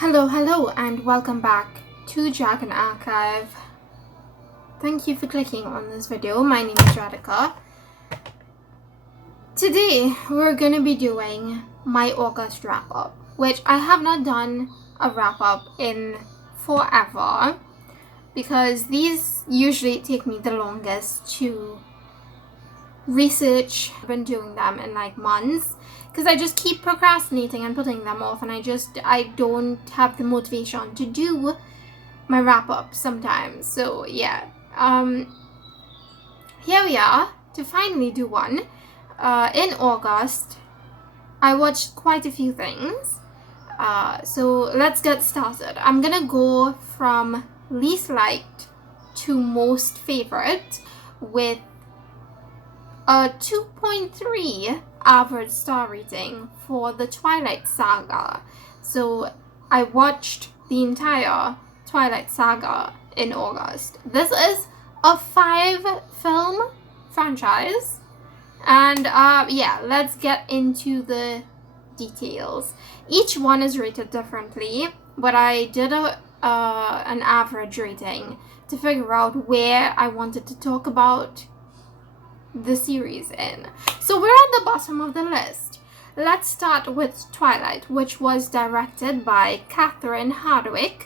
Hello, and welcome back to Dragon Archive. Thank you for clicking on this video. My name is Radhika. Today, we're going to be doing my August wrap-up, which I have not done a wrap-up in forever because these usually take me the longest to research. I've been doing them in like months because I just keep procrastinating and putting them off, and I don't have the motivation to do my wrap-up sometimes. So yeah, here we are to finally do one. In August, I watched quite a few things. So let's get started. I'm gonna go from least liked to most favorite with a 2.3 average star rating for the Twilight Saga. So I watched the entire Twilight Saga in August. This is a 5-film franchise, and yeah, let's get into the details. Each one is rated differently, but I did an average rating to figure out where I wanted to talk about the series in. So we're at the bottom of the list. Let's start with Twilight, which was directed by Catherine Hardwicke,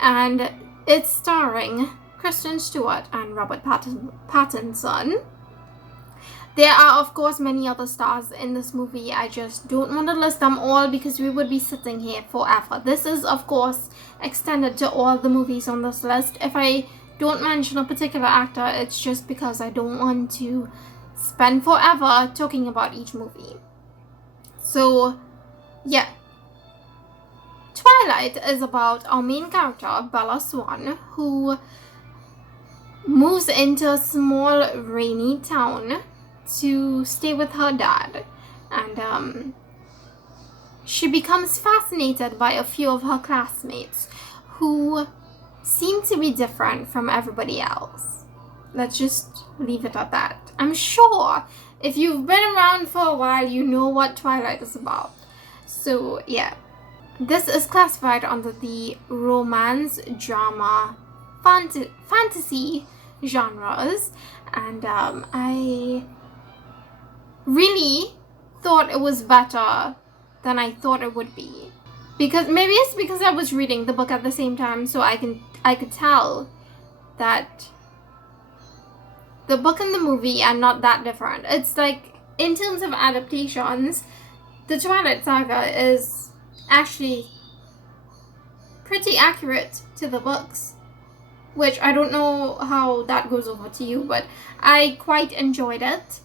and it's starring Kristen Stewart and Robert Pattinson. There are, of course, many other stars in this movie. I just don't want to list them all because we would be sitting here forever. This is, of course, extended to all the movies on this list. If I don't mention a particular actor, it's just because I don't want to spend forever talking about each movie. So, yeah. Twilight is about our main character, Bella Swan, who moves into a small, rainy town to stay with her dad. And she becomes fascinated by a few of her classmates who seem to be different from everybody else. Let's just leave it at that. I'm sure if you've been around for a while, you know what Twilight is about. So yeah, this is classified under the romance, drama, fantasy genres, and I really thought it was better than I thought it would be. Because maybe it's because I was reading the book at the same time, so I could tell that the book and the movie are not that different. It's like, in terms of adaptations, the Twilight Saga is actually pretty accurate to the books, which I don't know how that goes over to you, but I quite enjoyed it.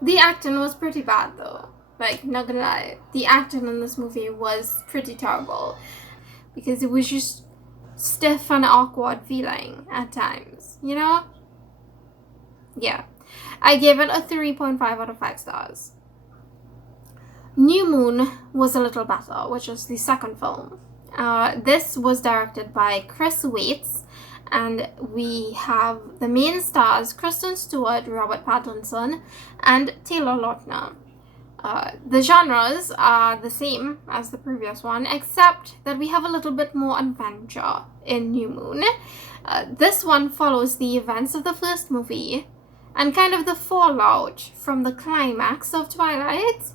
The acting was pretty bad though. Like, not gonna lie, the acting in this movie was pretty terrible because it was just stiff and awkward feeling at times, you know? Yeah. I gave it a 3.5 out of 5 stars. New Moon was a little better, which is the second film. This was directed by Chris Weitz, and we have the main stars Kristen Stewart, Robert Pattinson, and Taylor Lautner. The genres are the same as the previous one, except that we have a little bit more adventure in New Moon. This one follows the events of the first movie and kind of the fallout from the climax of Twilight.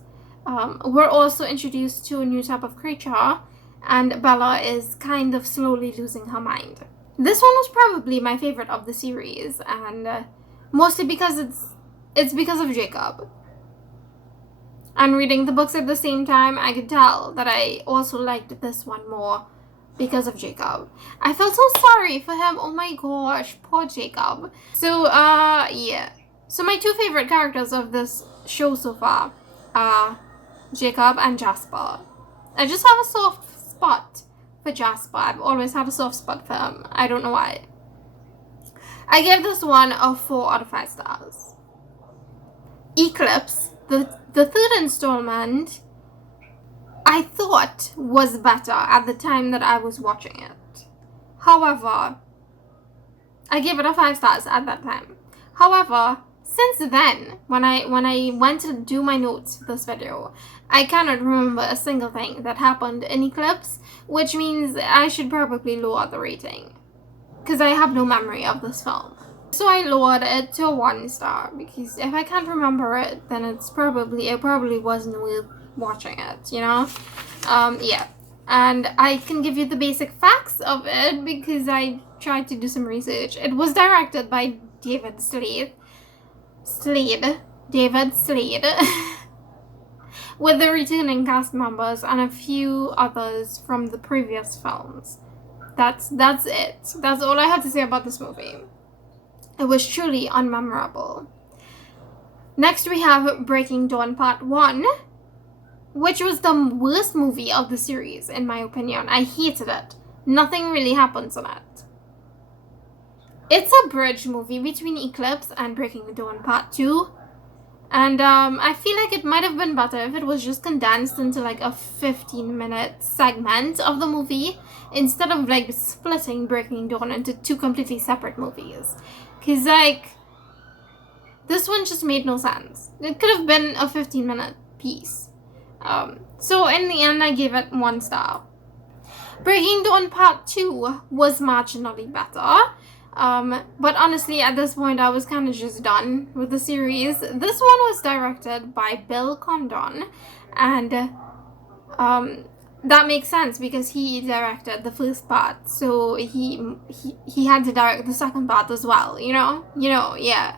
We're also introduced to a new type of creature, and Bella is kind of slowly losing her mind. This one was probably my favorite of the series, and mostly because it's because of Jacob. And reading the books at the same time, I could tell that I also liked this one more because of Jacob. I felt so sorry for him. Oh my gosh, poor Jacob. So, yeah. So my two favorite characters of this show so far are Jacob and Jasper. I just have a soft spot for Jasper. I've always had a soft spot for him. I don't know why. I gave this one a 4 out of 5 stars. Eclipse, the third installment, I thought was better at the time that I was watching it. However, I gave it a 5 stars at that time. However, Since then, when I went to do my notes for this video, I cannot remember a single thing that happened in Eclipse, which means I should probably lower the rating, because I have no memory of this film. So I lowered it to a 1 star, because if I can't remember it, then it probably wasn't worth watching it, you know? Yeah. And I can give you the basic facts of it because I tried to do some research. It was directed by David Slade, with the returning cast members and a few others from the previous films. That's it. That's all I have to say about this movie. It was truly unmemorable. Next we have Breaking Dawn Part 1, which was the worst movie of the series, in my opinion. I hated it. Nothing really happens in it. It's a bridge movie between Eclipse and Breaking Dawn Part 2. And I feel like it might have been better if it was just condensed into like a 15-minute segment of the movie instead of like splitting Breaking Dawn into 2 completely separate movies. Because like, this one just made no sense. It could have been a 15-minute piece. So in the end, I gave it 1 star. Breaking Dawn Part 2 was marginally better. But honestly, at this point, I was kind of just done with the series. This one was directed by Bill Condon, and that makes sense because he directed the first part, so he had to direct the second part as well, you know, yeah.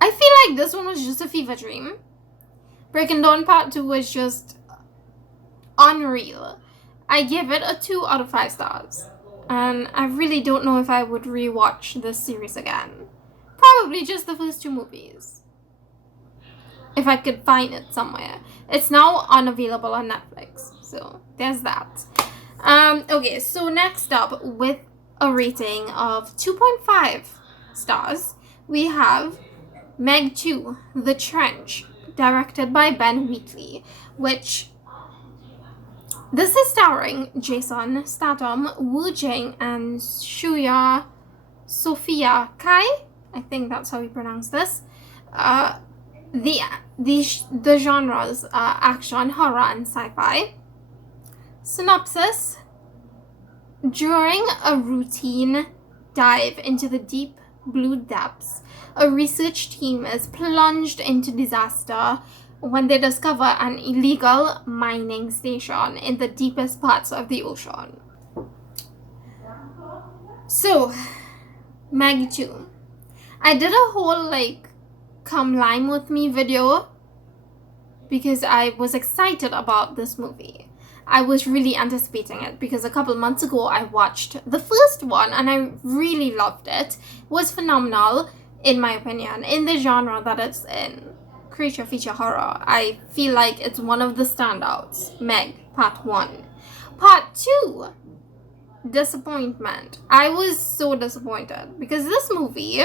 I feel like this one was just a fever dream. Breaking Dawn Part 2 was just unreal. I give it a 2 out of 5 stars. And I really don't know if I would rewatch this series again. Probably just the first 2 movies. If I could find it somewhere. It's now unavailable on Netflix. So there's that. Okay, so next up, with a rating of 2.5 stars, we have Meg 2, The Trench, directed by Ben Wheatley, which this is starring Jason Statham, Wu Jing, and Shuya Sophia Kai. I think that's how you pronounce this. The genres are action, horror, and sci-fi. Synopsis: during a routine dive into the deep blue depths, a research team is plunged into disaster when they discover an illegal mining station in the deepest parts of the ocean. So, Meg 2. I did a whole like come lime with me video because I was excited about this movie. I was really anticipating it because a couple months ago I watched the first one and I really loved it. It was phenomenal, in my opinion, in the genre that it's in. Creature feature horror. I feel like it's one of the standouts. Meg, Part 1. Part 2, disappointment. I was so disappointed because this movie...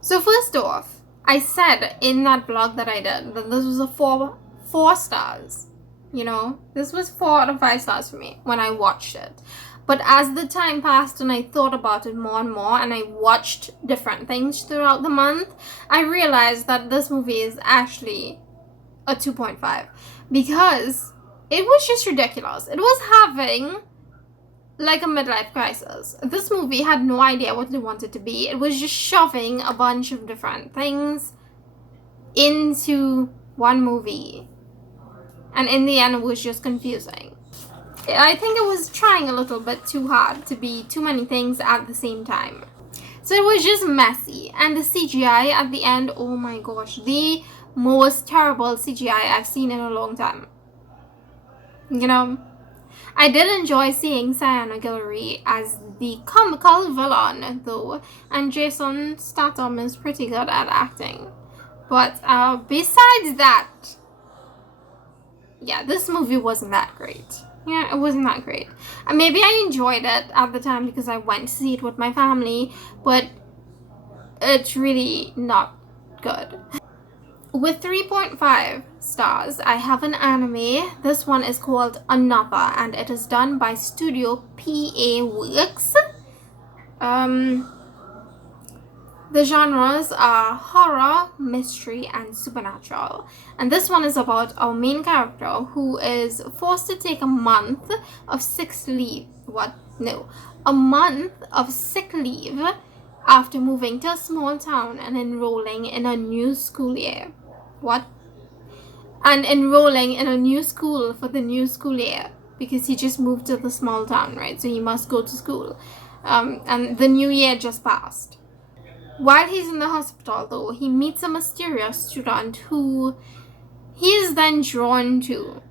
So first off, I said in that vlog that I did that this was a 4 stars. You know, this was 4 out of 5 stars for me when I watched it. But as the time passed and I thought about it more and more and I watched different things throughout the month, I realized that this movie is actually a 2.5 because it was just ridiculous. It was having like a midlife crisis. This movie had no idea what they wanted to be. It was just shoving a bunch of different things into one movie. And in the end, it was just confusing. I think it was trying a little bit too hard to be too many things at the same time. So it was just messy. And the CGI at the end, oh my gosh, the most terrible CGI I've seen in a long time. You know, I did enjoy seeing Sienna Guillory as the comical villain, though, and Jason Statham is pretty good at acting. But besides that, yeah, this movie wasn't that great. Yeah, it wasn't that great. And maybe I enjoyed it at the time because I went to see it with my family, but it's really not good. With 3.5 stars, I have an anime. This one is called Another, and it is done by Studio PA Works. The genres are horror, mystery, and supernatural. And this one is about our main character who is forced to take a month of sick leave. What? No. A month of sick leave after moving to a small town and enrolling in a new school year. What? And enrolling in a new school for the new school year because he just moved to the small town, right? So he must go to school. And the new year just passed. While he's in the hospital, though, he meets a mysterious student who he is then drawn to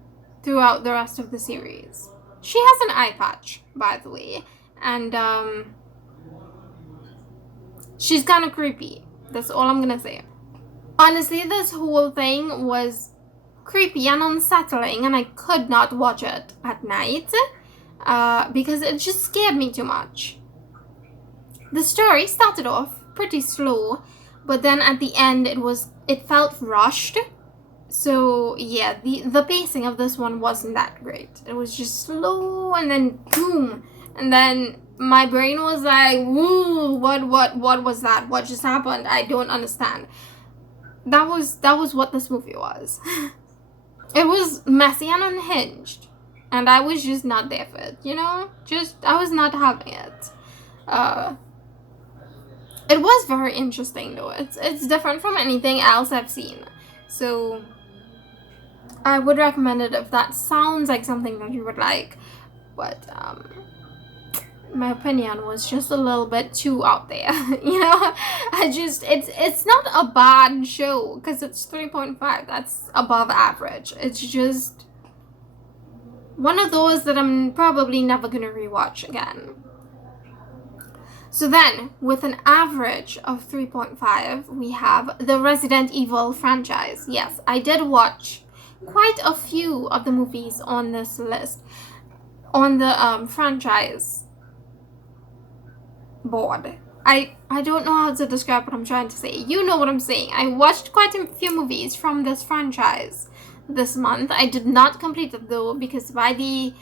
throughout the rest of the series. She has an eye patch, by the way, and she's kind of creepy. That's all I'm gonna say. Honestly, this whole thing was creepy and unsettling, and I could not watch it at night because it just scared me too much. The story started off pretty slow, but then at the end it felt rushed. So yeah, the pacing of this one wasn't that great. It was just slow and then boom, and then my brain was like, woo, what was that? What just happened? I don't understand. That was what this movie was. It was messy and unhinged, and I was just not there for it, you know? I was not having it. It was very interesting though. It's different from anything else I've seen. So I would recommend it if that sounds like something that you would like. But my opinion was just a little bit too out there. You know, it's not a bad show because it's 3.5. That's above average. It's just one of those that I'm probably never gonna rewatch again. So then, with an average of 3.5, we have the Resident Evil franchise. Yes, I did watch quite a few of the movies on this list, on the franchise board. I don't know how to describe what I'm trying to say. You know what I'm saying. I watched quite a few movies from this franchise this month. I did not complete it though, because by the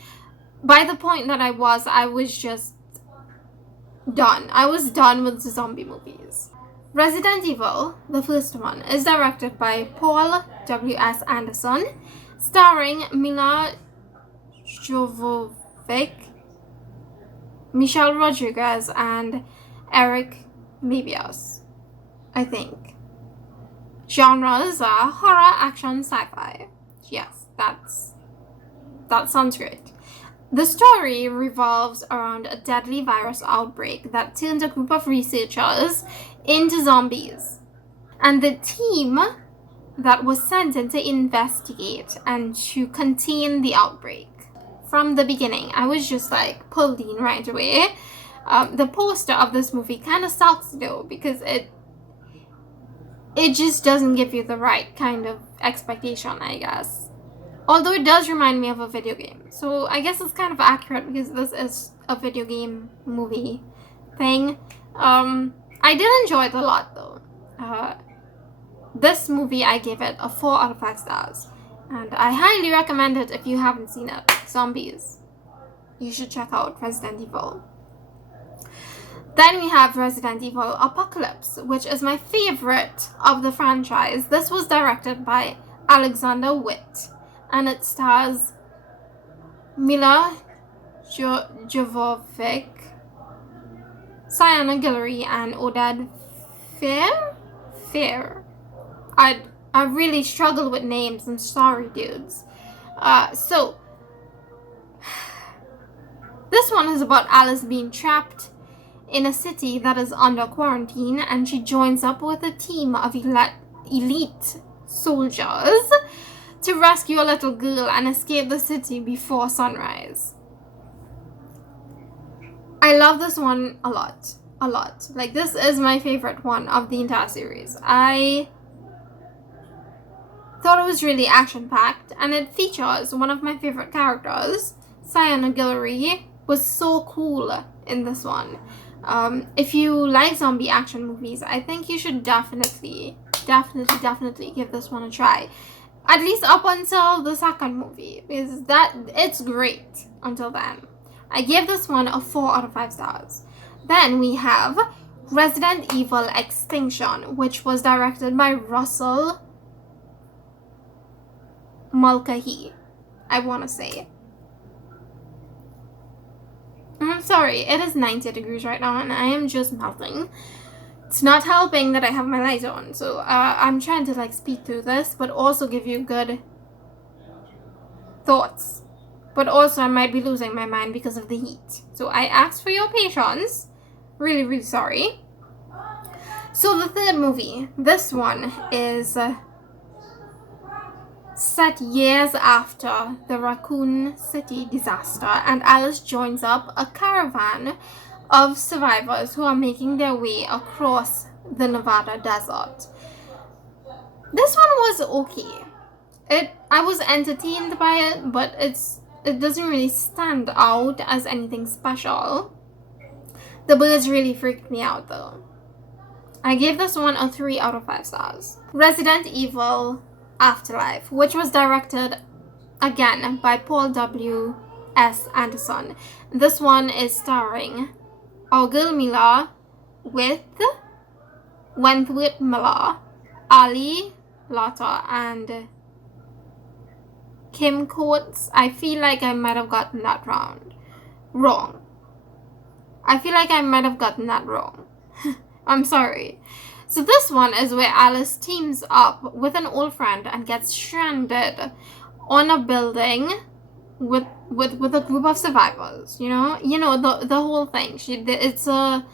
point that I was just done. I was done with the zombie movies. Resident Evil, the first one, is directed by Paul W.S. Anderson, starring Milla Jovovich, Michelle Rodriguez, and Eric Mabius, I think. Genres are horror, action, sci-fi. Yes, that sounds great. The story revolves around a deadly virus outbreak that turns a group of researchers into zombies. And the team that was sent in to investigate and to contain the outbreak. From the beginning, I was just like pulled in right away. The poster of this movie kind of sucks though, because it just doesn't give you the right kind of expectation, I guess. Although it does remind me of a video game. So I guess it's kind of accurate because this is a video game movie thing. I did enjoy it a lot though. This movie, I gave it a 4 out of 5 stars. And I highly recommend it if you haven't seen it. Zombies. You should check out Resident Evil. Then we have Resident Evil Apocalypse, which is my favorite of the franchise. This was directed by Alexander Witt. And it stars Milla Jovovich, Sienna Guillory, and Oded Fehr. I really struggle with names. I'm sorry, dudes. So this one is about Alice being trapped in a city that is under quarantine, and she joins up with a team of elite soldiers to rescue a little girl and escape the city before sunrise. I love this one a lot. Like, this is my favorite one of the entire series. I thought it was really action-packed, and it features one of my favorite characters. Sienna Guillory was so cool in this one. If you like zombie action movies, I think you should definitely give this one a try. At least up until the second movie, because it's great until then. I gave this one a 4 out of 5 stars. Then we have Resident Evil Extinction, which was directed by Russell Mulcahy, I want to say. I'm sorry, it is 90 degrees right now and I am just melting. It's not helping that I have my light on, so I'm trying to like speed through this, but also give you good thoughts. But also I might be losing my mind because of the heat. So I asked for your patience. Really, really sorry. So the third movie, this one is set years after the Raccoon City disaster, and Alice joins up a caravan of survivors who are making their way across the Nevada desert. This one was okay. I was entertained by it, but it doesn't really stand out as anything special. The birds really freaked me out though. I gave this one a 3 out of 5 stars. Resident Evil Afterlife, which was directed again by Paul W. S. Anderson. This one is starring our girl Mila with Wentworth Miller, Ali Lotta, and Kim Coates. I feel like I might have gotten that wrong. I'm sorry. So this one is where Alice teams up with an old friend and gets stranded on a building with a group of survivors. You know the whole thing. It's an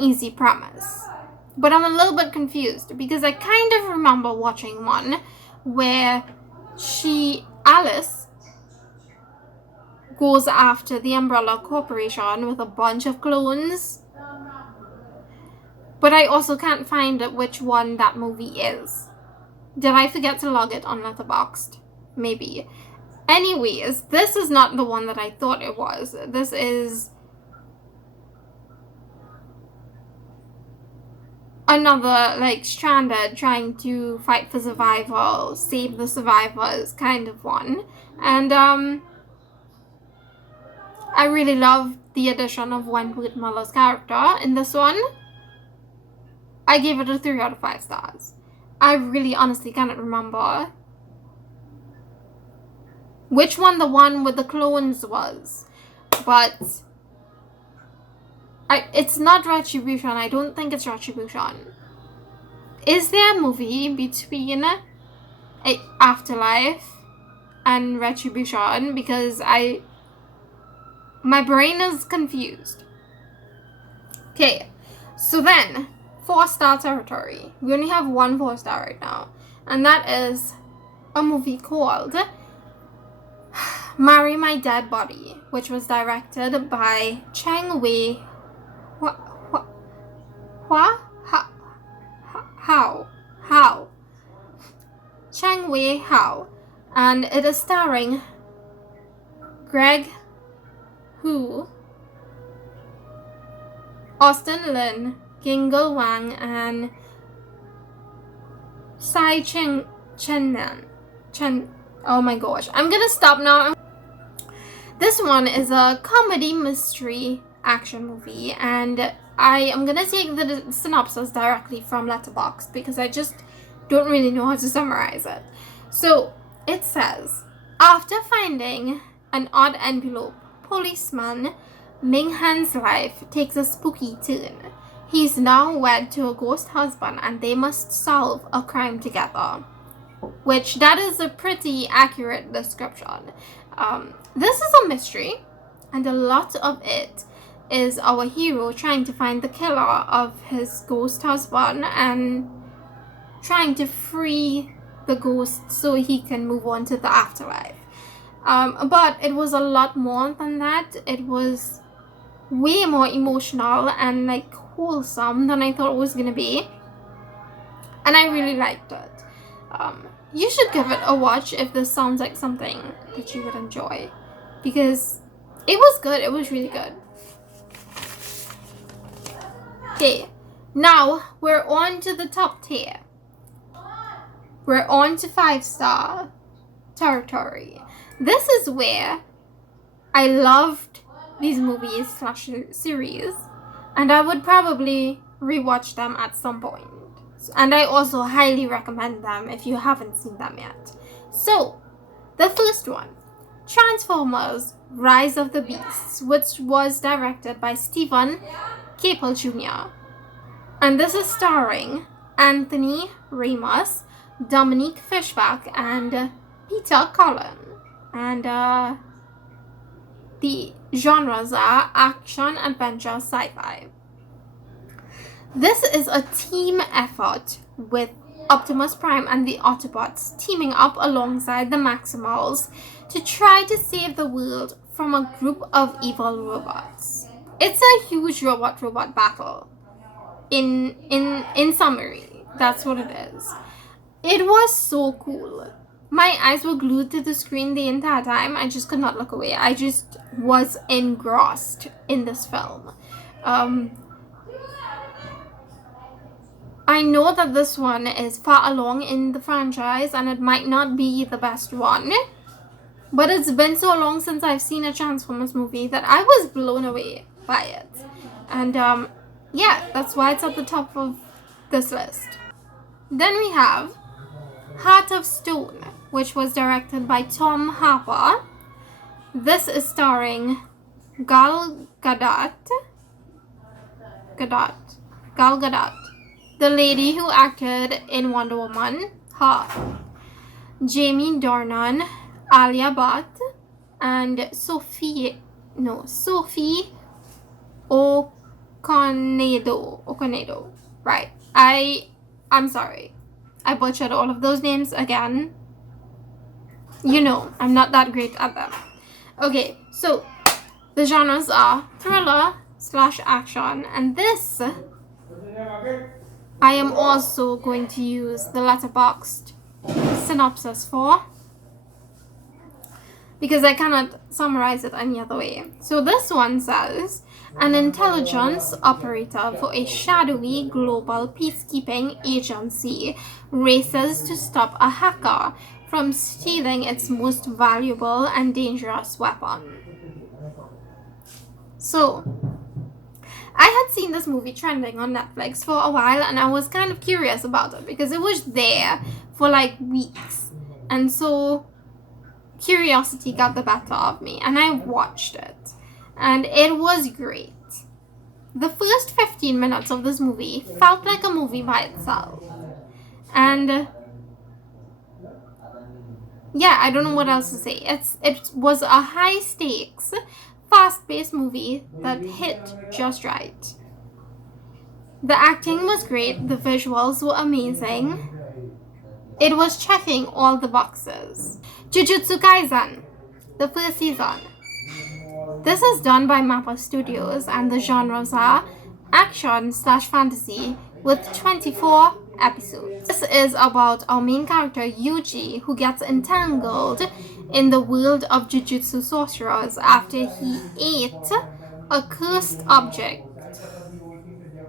easy premise, but I'm a little bit confused because I kind of remember watching one where Alice goes after the Umbrella Corporation with a bunch of clones. But I also can't find which one that movie is. Did I forget to log it on Letterboxd? Maybe. Anyways, this is not the one that I thought it was. This is another, like, stranded, trying to fight for survival, save the survivors kind of one. And, I really love the addition of Wentworth Miller's character in this one. I gave it a 3 out of 5 stars. I really honestly cannot remember which one the one with the clones was. But it's not Retribution. I don't think it's Retribution. Is there a movie between Afterlife and Retribution? Because my brain is confused. Okay, so then 4-star territory. We only have one 4-star right now, and that is a movie called Marry My Dead Body, which was directed by Cheng Wei Cheng Wei Hao, and it is starring Greg Hu, Austin Lin, Gingle Wang, and Sai Chen. Oh my gosh, I'm gonna stop now. This one is a comedy mystery action movie, and I am gonna take the synopsis directly from Letterboxd because I just don't really know how to summarize it. So it says, after finding an odd envelope, policeman Ming Han's life takes a spooky turn. He's now wed to a ghost husband and they must solve a crime together. Which, that is a pretty accurate description. This is a mystery, and a lot of it is our hero trying to find the killer of his ghost husband and trying to free the ghost so he can move on to the afterlife. But it was a lot more than that. It was way more emotional and like wholesome than I thought it was gonna be, and I really liked it. You should give it a watch if this sounds like something that you would enjoy, because it was good. It was really good. Okay, now we're on to the top tier. We're on to 5-star territory. This is where I loved these movies / series, and I would probably rewatch them at some point. And I also highly recommend them if you haven't seen them yet. So, the first one, Transformers Rise of the Beasts, which was directed by Stephen Caple Jr. And this is starring Anthony Ramos, Dominique Fishback, and Peter Cullen. And the genres are action, adventure, sci-fi. This is a team effort with Optimus Prime and the Autobots teaming up alongside the Maximals to try to save the world from a group of evil robots. It's a huge robot battle. In summary, that's what it is. It was so cool. My eyes were glued to the screen the entire time. I just could not look away. I just was engrossed in this film. I know that this one is far along in the franchise and it might not be the best one, but it's been so long since I've seen a Transformers movie that I was blown away by it. And yeah, that's why it's at the top of this list. Then we have Heart of Stone, which was directed by Tom Harper. This is starring Gal Gadot, the lady who acted in Wonder Woman, her, Jamie Dornan, Alia Bhatt, and Sophie Okonedo. Right. I'm sorry. I butchered all of those names again. You know, I'm not that great at them. Okay, so the genres are thriller / action, and this I am also going to use the Letterboxd synopsis for, because I cannot summarize it any other way. So this one says, an intelligence operator for a shadowy global peacekeeping agency races to stop a hacker from stealing its most valuable and dangerous weapon. So, I had seen this movie trending on Netflix for a while and I was kind of curious about it because it was there for like weeks. And so, curiosity got the better of me and I watched it. And it was great. The first 15 minutes of this movie felt like a movie by itself. And yeah, I don't know what else to say. It was a high stakes, fast-paced movie that hit just right. The acting was great, the visuals were amazing. It was checking all the boxes. Jujutsu Kaisen, the first season. This is done by Mappa Studios and the genres are action / fantasy with 24 episodes. This is about our main character Yuji, who gets entangled in the world of Jujutsu sorcerers after he ate a cursed object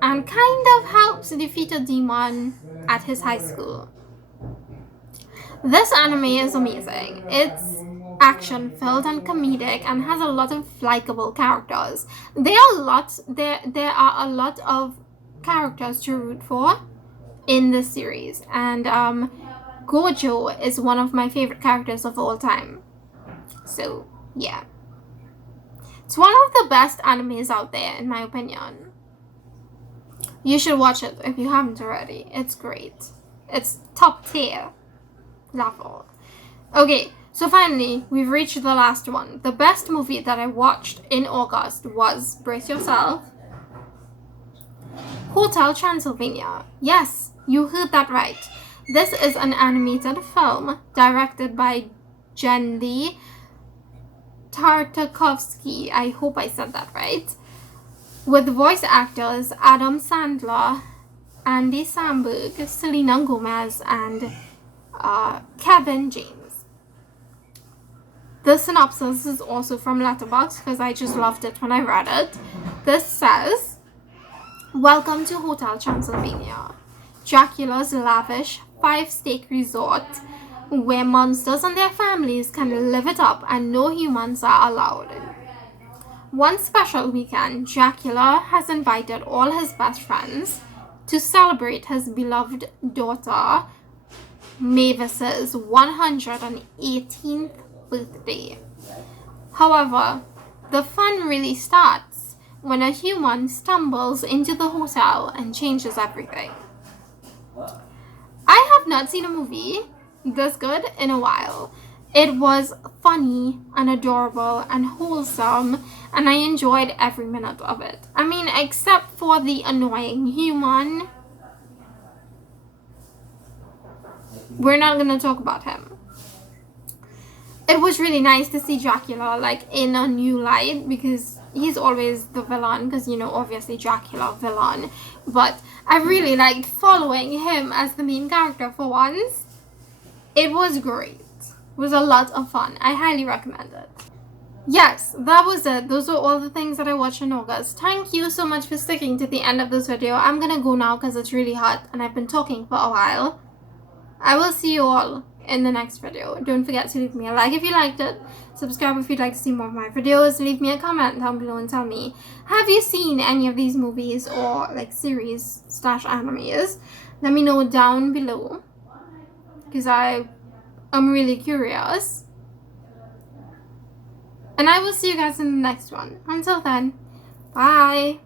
and kind of helps defeat a demon at his high school. This anime is amazing. It's action-filled and comedic and has a lot of likable characters. There are a lot of characters to root for in this series, and Gojo is one of my favorite characters of all time. So yeah, it's one of the best animes out there in my opinion. You should watch it if you haven't already. It's great. It's top tier level. Okay, so finally we've reached the last one. The best movie that I watched in August was, brace yourself, Hotel Transylvania. Yes, you heard that right. This is an animated film directed by Genndy Tartakovsky. I hope I said that right. With voice actors Adam Sandler, Andy Samberg, Selena Gomez, and Kevin James. The synopsis is also from Letterboxd because I just loved it when I read it. This says, welcome to Hotel Transylvania, Dracula's lavish 5-star resort where monsters and their families can live it up and no humans are allowed. One special weekend, Dracula has invited all his best friends to celebrate his beloved daughter Mavis's 118th birthday. However, the fun really starts when a human stumbles into the hotel and changes everything. I have not seen a movie this good in a while. It was funny and adorable and wholesome, and I enjoyed every minute of it. I mean, except for the annoying human. We're not gonna talk about him. It was really nice to see Dracula like in a new light, because he's always the villain, because obviously Dracula villain, but I really liked following him as the main character for once. It was great. It was a lot of fun. I highly recommend it. Yes, that was it. Those are all the things that I watched in August. Thank you so much for sticking to the end of this video. I'm gonna go now because it's really hot and I've been talking for a while. I will see you all in the next video. Don't forget to leave me a like if you liked it. Subscribe if you'd like to see more of my videos. Leave me a comment down below and tell me, have you seen any of these movies or like series / animes? Let me know down below, because I'm really curious. And I will see you guys in the next one. Until then, bye.